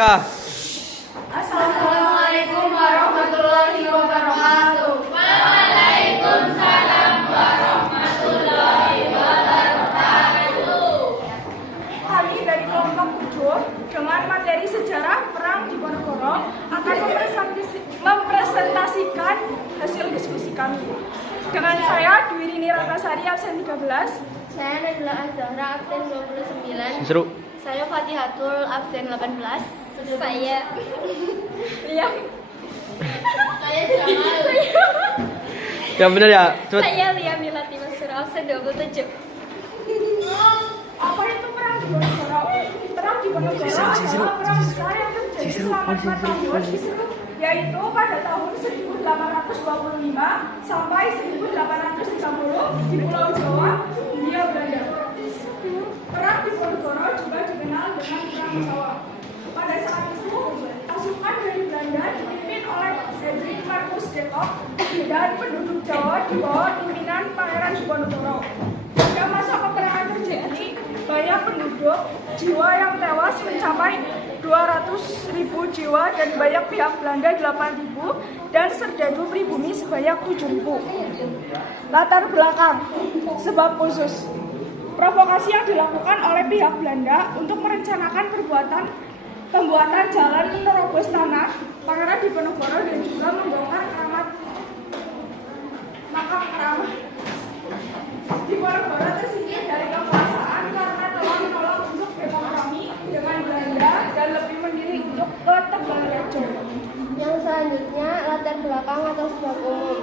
Eka. Assalamualaikum warahmatullahi wabarakatuh. Waalaikumsalam warahmatullahi wabarakatuh. Kami dari kelompok 7 dengan materi sejarah Perang Diponegoro akan mempresentasikan hasil diskusi kami. Dengan saya Dwi Rini Ratnasari absen 13. Saya Najla Azhara absen 29. Seru. Saya Fatihatul absen 18. Saya Liam. Saya Jamal. Yang benar ya. Cepet. Saya Liam Milati Masura absen 27. Apa itu Perang Diponegoro? Perang Diponegoro adalah perang besar yang terjadi selama 4 tahun, yaitu pada tahun 1825 sampai 1830 di Pulau Jawa, Hindia Belanda. Perang Diponegoro juga dikenal dengan Perang Jawa. Pada saat itu, pasukan dari Belanda dipimpin oleh Hendrik Marcus Jacob dan penduduk Jawa di bawah pimpinan Pangeran Diponegoro. Pada masa peperangan terjadi, banyak penduduk, jiwa yang tewas mencapai 200.000 jiwa dan banyak pihak Belanda 8.000 dan serdadu pribumi sebanyak 7.000. Latar belakang, sebab khusus. Provokasi yang dilakukan oleh pihak Belanda untuk merencanakan pembuatan jalan menerobos tanah Pangeran Diponegoro dan juga membongkar makam keramat Diponegoro tersingkir dari kekuasaan karena telah menolak untuk berkompromi dengan Belanda dan lebih memilih untuk ke Tegalrejo. Yang selanjutnya latar belakang atau sebab umum.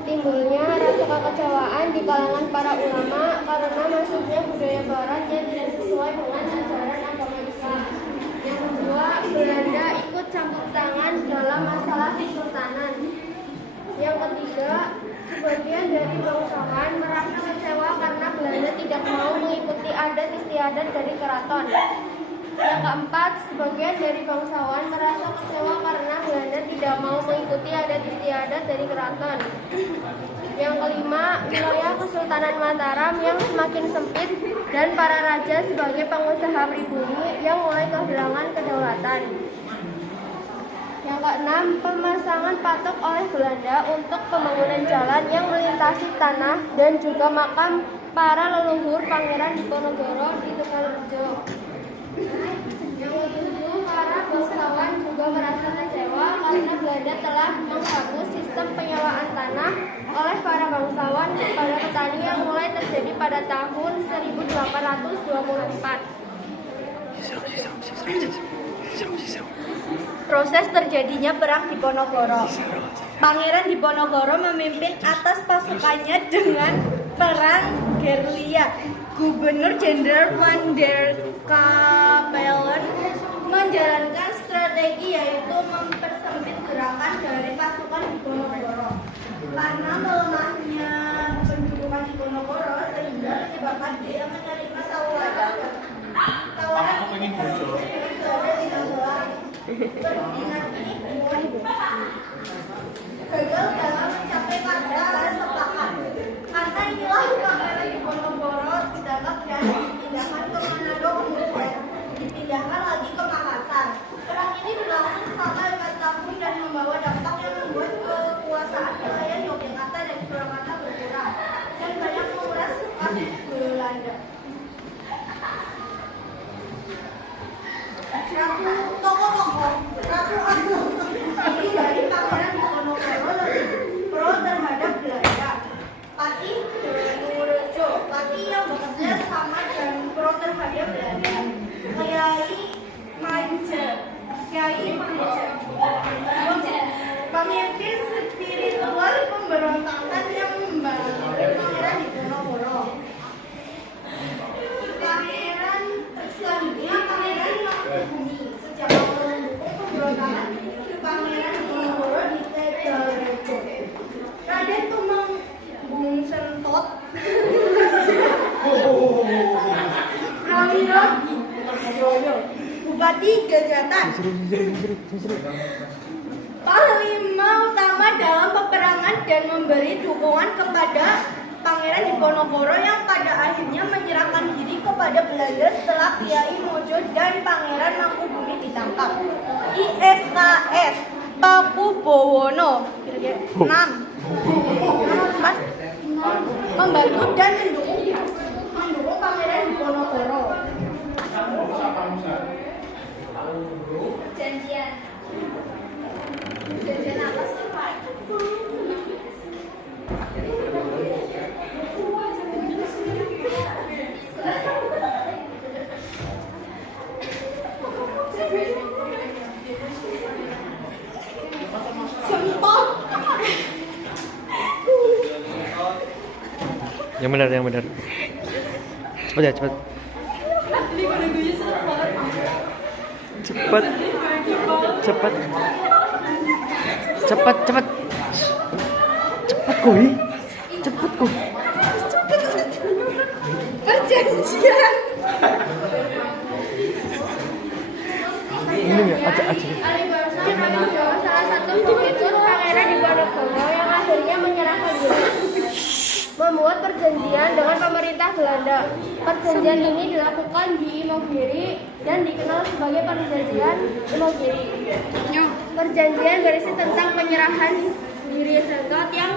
Timbulnya rasa kekecewaan di kalangan para ulama karena masuknya budaya barat yang tidak sesuai dengan ajaran agama Islam. Yang kedua, Belanda ikut campur tangan dalam masalah kesultanan. Yang ketiga, sebagian dari bangsawan merasa kecewa karena Belanda tidak mau mengikuti adat istiadat dari keraton. Yang keempat, sebagian dari bangsawan merasa kecewa karena Belanda tidak mau mengikuti adat istiadat dari keraton. Yang kelima, wilayah Kesultanan Mataram yang semakin sempit dan para raja sebagai pengusaha pribumi yang mulai kehilangan kedaulatan. Yang keenam, pemasangan patok oleh Belanda untuk pembangunan jalan yang melintasi tanah dan juga makam para leluhur Pangeran Diponegoro di Tegalrejo. Yang ketujuh, para bangsawan juga merasa kecewa karena Belanda telah menghapus sistem penyewaan tanah oleh para bangsawan kepada petani yang mulai terjadi pada tahun 1824. Proses terjadinya Perang Diponegoro. Pangeran Diponegoro memimpin atas pasukannya dengan perang gerilya. Gubernur Jenderal Van der Capellen menjalankan strategi yaitu mempersempit gerakan dari pasukan Diponegoro. Karena melemahnya pendudukan Diponegoro sehingga menyebabkan dia menerima tawaran gagal dalam mencapai kata sepakat. Karena inilah Pangeran Diponegoro ditangkap dan dipindahkan ke Manado, kemudian dipindahkan lagi ke Makassar. Perang ini berlangsung selama 5 tahun dan membawa dampak yang membuat kekuasaan wilayah Yogyakarta dan Surakarta berkurang dan banyak menguras bekas Belanda. Ratu Agung ini dari Pangeran Diponegoro lebih pro terhadap Belanda. Pati Nurejo, Pati yang bekerja sama dan pro terhadap Belanda. Kiai Manja, pemimpin spiritual pemberontakan yang membangun Pangeran Diponegoro. Pangeran selanjutnya Pangeran Mangkubumi sejak awal mendukung pemberontakan Pangeran Diponegoro di Tegalrejo. Raden Tumang Sentot Prawiro Joyo, Bupati Gajatan, panglima utama dalam peperangan dan memberi dukungan kepada Pangeran Diponegoro yang pada akhirnya menyerahkan diri kepada Belanda setelah Kiai Mojo dan Pangeran Mangkubumi ditangkap. ISKS Pakubowono 6 membantu dan mendukung Pangeran Diponegoro. Perjanjian apa sih, Pak? Yang benar, yang benar. Cepat ya, cepat. Cepat. Cepat. Cepat, cepat. Cepat koi. Cepat koi. Perjanjian. Ini ya, aja. Salah satu pemimpin Pangeran Diponegoro yang akhirnya menyerahkan diri membuat perjanjian dengan pemerintah Belanda. Perjanjian ini dilakukan di Imogiri dan dikenal sebagai perjanjian Imogiri. Perjanjian berisi tentang penyerahan diri Sentot yang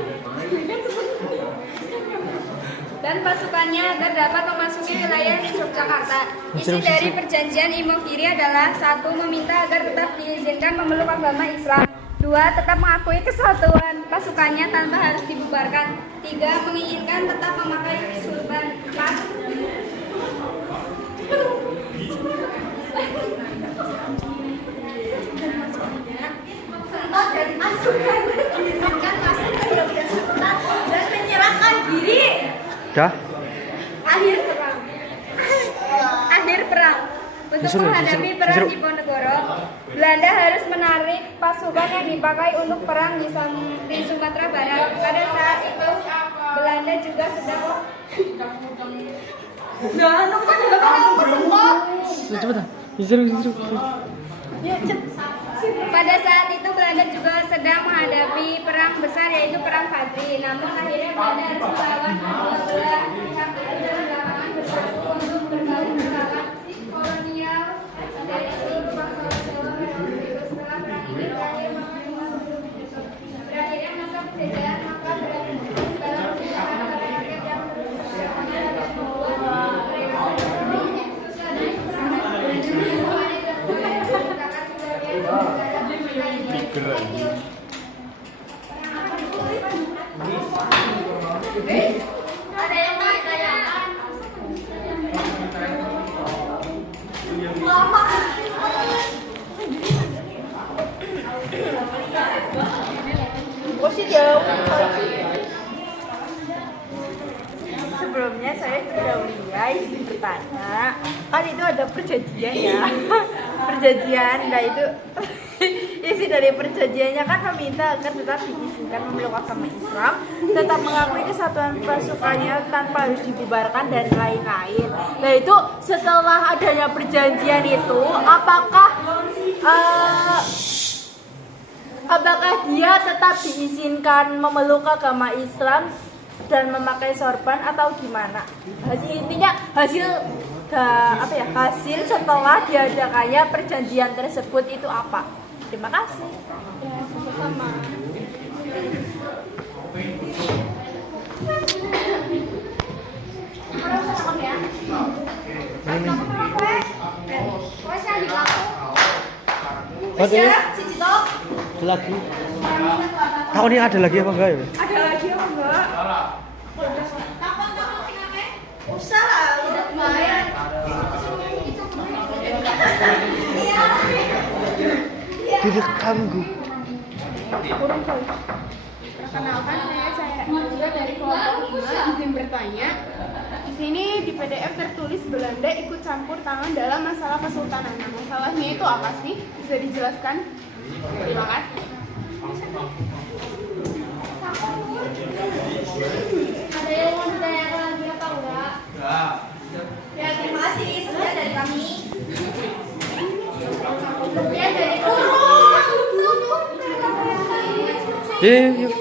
dan pasukannya agar dapat memasuki wilayah Yogyakarta. Isi dari perjanjian Imogiri adalah: 1. Meminta agar tetap diizinkan memeluk agama Islam. 2. Tetap mengakui kesatuan pasukannya tanpa harus dibubarkan. 3. Menginginkan tetap memakai surban. 4. Sentot dan pasukan diizinkan masuk ke Yogyakarta dan menyerahkan diri. Dah. Akhir perang. Untuk menghadapi perang Diponegoro, Belanda harus menarik pasukan yang dipakai untuk perang di Sumatera Barat. Pada saat itu, Belanda juga sedang Pada saat itu Belanda juga sedang menghadapi perang besar, yaitu perang Padri. Namun akhirnya Belanda harus melawan kedua belah pihak dan belakangan bersatu untuk berbalik melawan kolonial dari bangsa Jawa Barat. Setelah perang ini berakhirnya masa penjajahan, maka dalam perjuangan para rakyat yang berusaha dan membuat mereka sendiri sosialis Ada yang mau ditanyakan? Lama. Sebelumnya saya sudah izin bertanya, kan itu ada perjanjian ya. Perjanjian, nah itu isi dari perjanjiannya kan meminta agar tetap diizinkan memeluk agama Islam, tetap mengakui kesatuan pasukannya tanpa harus dibubarkan dan lain-lain. Nah itu setelah adanya perjanjian itu, apakah dia tetap diizinkan memeluk agama Islam dan memakai sorban atau gimana? Hasil setelah diadakannya perjanjian tersebut itu apa? Terima kasih. ya sama-sama. Oke. Lagi. Tahun ini ada lagi apa enggak ya? ada lagi apa enggak? Usaha udah lumayan. Direkam gue. Perkenalkan, saya juga dari kelompok 5 izin bertanya. Di sini di PDF tertulis Belanda ikut campur tangan dalam masalah kesultanan. Nah, masalahnya itu apa sih? Bisa dijelaskan? Terima kasih. Ada yang mau ditanyakan lagi apa enggak? Ya, terima kasih. Sekian dari kami. Sekian dari kami. Yuk.